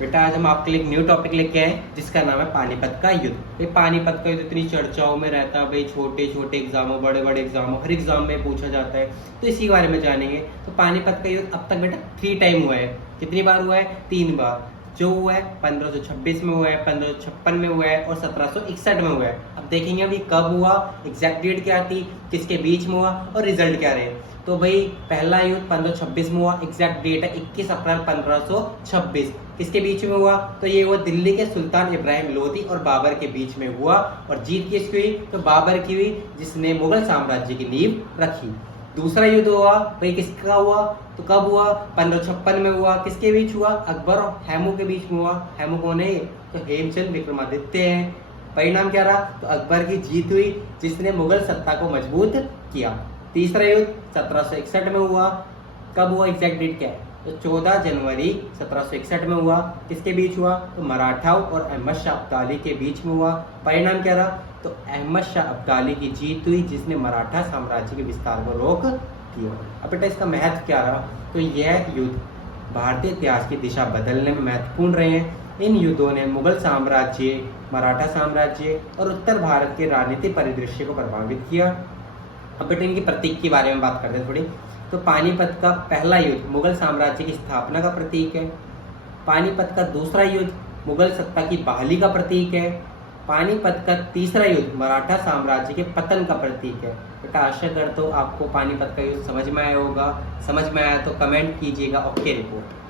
बेटा आज हम आपके लिए एक न्यू टॉपिक लेके आए जिसका नाम है पानीपत का युद्ध। ये पानीपत का युद्ध इतनी चर्चाओं में रहता है भाई, छोटे छोटे एग्जामों, बड़े बड़े एग्जामों, हर एग्जाम में पूछा जाता है। तो इसी बारे में जानेंगे। तो पानीपत का युद्ध अब तक बेटा 3 टाइम हुआ है। कितनी बार हुआ है? 3 बार। जो हुआ है 1526 में हुआ है, 1556 में हुआ है और 1761 में हुआ है। अब देखेंगे अभी कब हुआ, एग्जैक्ट डेट क्या थी, किसके बीच में हुआ और रिजल्ट क्या रहे। तो भाई पहला युद्ध 1526 में हुआ, एग्जैक्ट डेट है 21 अप्रैल 1526। किसके बीच में हुआ? तो ये हुआ दिल्ली के सुल्तान इब्राहिम लोदी और बाबर के बीच में हुआ। और जीत किसकी हुई? तो बाबर की हुई, जिसने मुगल साम्राज्य की नींव रखी। दूसरा युद्ध हुआ भाई, किसका हुआ? तो कब हुआ? 1556 में हुआ। किसके बीच हुआ? अकबर और हैमू के बीच में हुआ। हैमू कौन है? तो हेमचंद विक्रमादित्य हैं। परिणाम क्या रहा? तो अकबर की जीत हुई, जिसने मुगल सत्ता को मजबूत किया। तीसरा युद्ध 1761 में हुआ। कब हुआ? एग्जैक्ट डेट क्या है? तो 14 जनवरी 1761 में हुआ। किसके बीच हुआ? तो मराठाओं और अहमद शाह अब्दाली के बीच में हुआ। परिणाम क्या रहा? तो अहमद शाह अब्दाली की जीत हुई, जिसने मराठा साम्राज्य के विस्तार को रोक दिया। अब बेटा इसका महत्व क्या रहा? तो यह युद्ध भारतीय इतिहास की दिशा बदलने में महत्वपूर्ण रहे हैं। इन युद्धों ने मुगल साम्राज्य, मराठा साम्राज्य और उत्तर भारत के राजनीतिक परिदृश्य को प्रभावित किया। अब बेटा इनके प्रतीक के बारे में बात करते हैं थोड़ी। तो पानीपत का पहला युद्ध मुगल साम्राज्य की स्थापना का प्रतीक है। पानीपत का दूसरा युद्ध मुगल सत्ता की बहाली का प्रतीक है। पानीपत का तीसरा युद्ध मराठा साम्राज्य के पतन का प्रतीक है। बेटा आशा करता हूँ आपको पानीपत का युद्ध समझ में आया होगा। समझ में आया तो कमेंट कीजिएगा ओके रिपोर्ट।